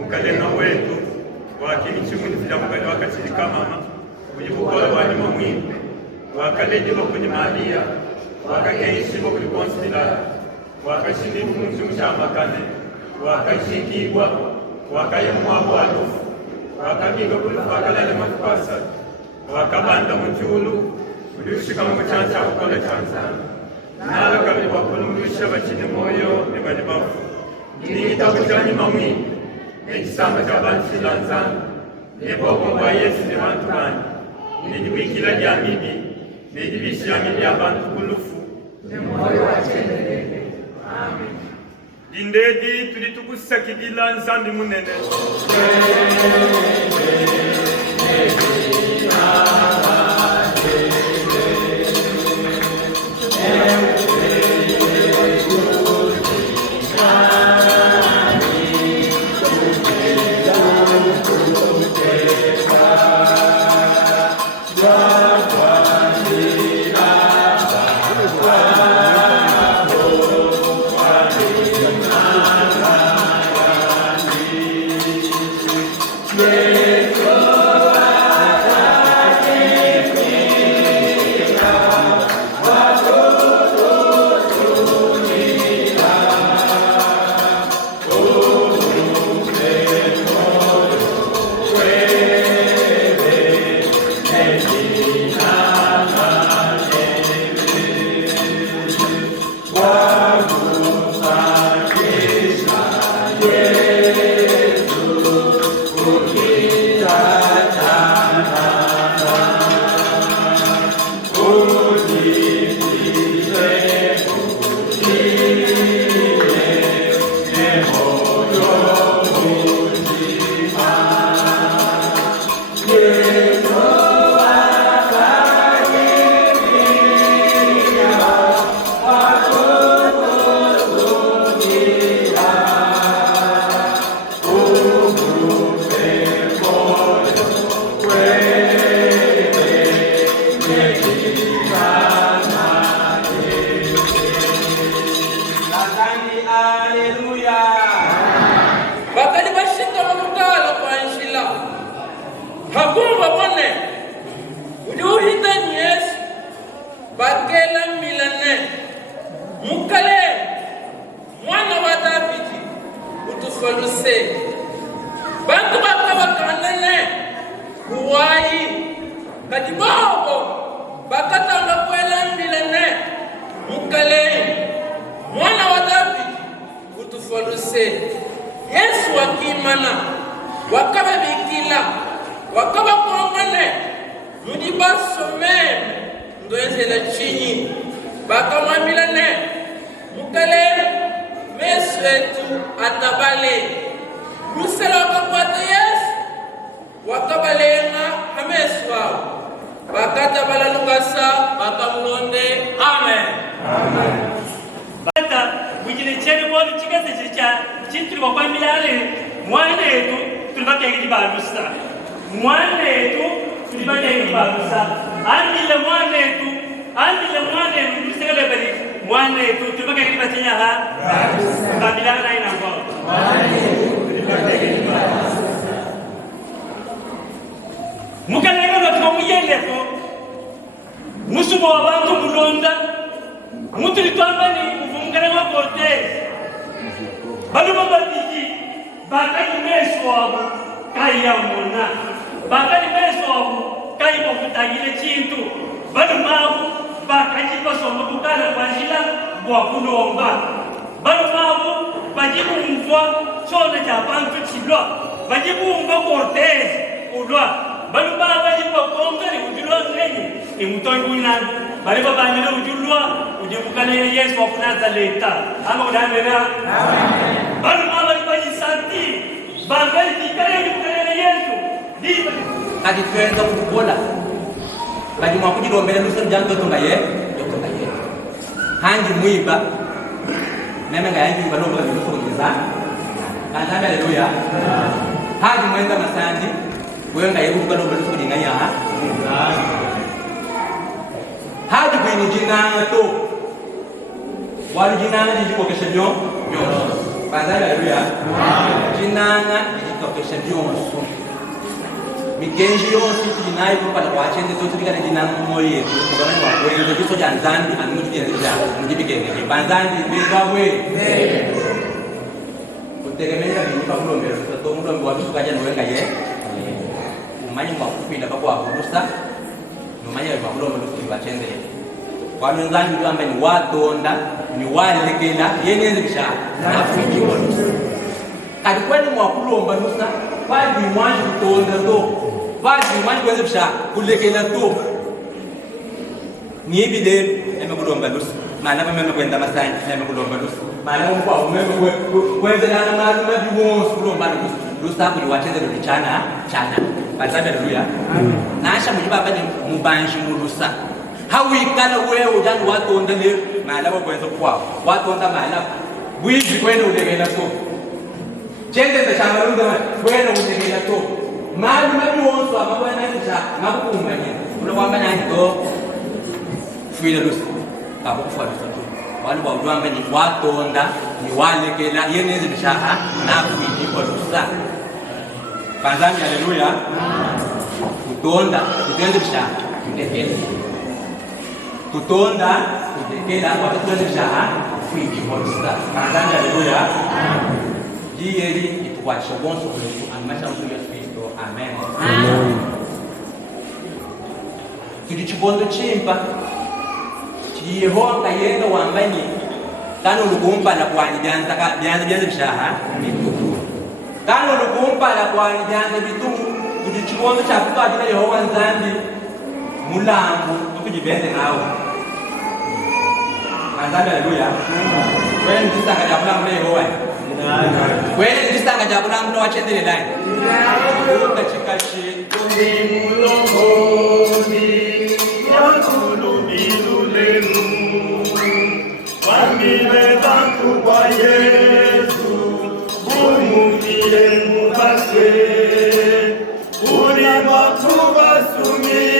mukalema wetu wakimichimulizila mukali wakachilika mama kujibukola wanyuma mwingi wakalejeba kwenye malia wakakeishibwa kuli konsilala wakashindika mchimu cha makane wakashikibwa wakayemwabu alufu wakabiga kulifakalale mafupasa wakabanda mchulu uliushika mumuchancha kukola chanzana nalo kabili wakulumulisha bachine moyo ni bali bafu nigitabu cha nyuma mwingi n'ekisamba ky'abansilanzana n'ebwoko bwa yesu ne bantu bange n'egibikira lya mibi n'egibishya mibi abantu ku lufu n'emwoyo wacenderere amen lindedi tulitukusakidila nzambi munene bakela milane mukale mwana wa Davidi utufoluse bantu bakabakanene kuwai kadibobo bakatanga kwela milane mukale mwana wa Davidi utufoluse Yesu wakimana wakababikila wakabakomane mudibasome ndoenzela chini bakamwambilane mukale mesu etu atabale lusela wakakwata Yesu wakabalenga amesu wao bakatabala lukasa bakamulonde amen bata bugile chene bodi chikaze chicha chintuli bakwambilale mwana etu tulibakengidi balusa mwana etu tulibakengidi balusa andile mwana etu lusekele bali mwana etu tulibakengidi bachenya ha babilana na ina ngo mukalego no muyeleko musubo wabantu mulonda mutuli twambani uvumukane wa Cortez baluma batiki bakali meso wabo kaya mona bakali meso wabo kai bokutagile chintu balumabu bakaji basomba kukala kwanjila bwa kulomba balumabu bajibu mvwa chona cha bantu chilwa bajibu mvwa Cortez ulwa balumabu bajibu konga ni kujulwa ngeni ni mutoi kunana bali babanyile ujulwa ujemukane Yesu wakunaza leta ama udamera amen balumabu bajisanti bangali dikale ujemukane Yesu diba kadi twenda kubola kadi mwakujilombele luso janto tungaye hanji muiba meme ngayanji balomba luso kujiza kanjambe haleluya haji mwenda masandi wenga yebu balomba luso kujinganya haji kwini jina to wali jina ni jiko kesho nyo Banzai haleluya. Jinanga ikitokesha byonso. Migenji yonse tujinayo kupata kwachende zote tikana jinanga moyo yetu. Kubana wa kwenza kiso cha nzambi anu tujenza mujibigenge. Banzai bezabwe. Kutegemea ni pamulombero to mulombe wa tukaja nowenga ye. Umanyi mwa kupinda kwa kurusa. Numanya wa mulombe tukiwachende. Kwa nzambi ndio ambaye ni watonda ni walekela yenyenze bisha afiki wolusa kadi kwani mwakulomba lusa bali mwanji kutonda to bali mwanji kwenze bisha kulekela to ni bide emekulomba lusa mana mama kwenda masani emekulomba lusa mana mkwa umeme kwenze na mali mabibonso kulomba lusa kuli wacheze luchana chana bazabe haleluya nasha mujibaba ni mubanji mulusa hawikala wewe ujani watonda le mala bakwenza kwawo watonda mala bwizi kwene ulekela to chende ndashanga lunda kwene ulekela to mali mabi wonso amabana nja ngakukumba nje ulo kwamba nani to fuile lusi kabo kufuata to wali ba ujwamba ni watonda ni walekela yeneze bishaha na fuili kwa lusa banzani haleluya kutonda kutenze bishaha ndekela kutonda kutekela watutonda shaha kwiki mosta kanzanga haleluya jiyeli itukwasha bonso kwetu amasha msuya Kristo amen amen kidi chibondo chimpa Yehova yenda wambani kano lugumpa la kwani byanza shaha mituku kano lugumpa la kwani byanza bituku kidi chibondo cha kutwa Yehova nzambi mulangu tukujibende nawe Kanzanga haleluya. Kweli ndisanga jabula mle Yehova. Kweli ndisanga jabula mle wachendele ndani. Ukachikashi Kundi mulongoni yakulumilu lenu Wamile bantu kwa Yesu Umumie mubase Uri watu basumi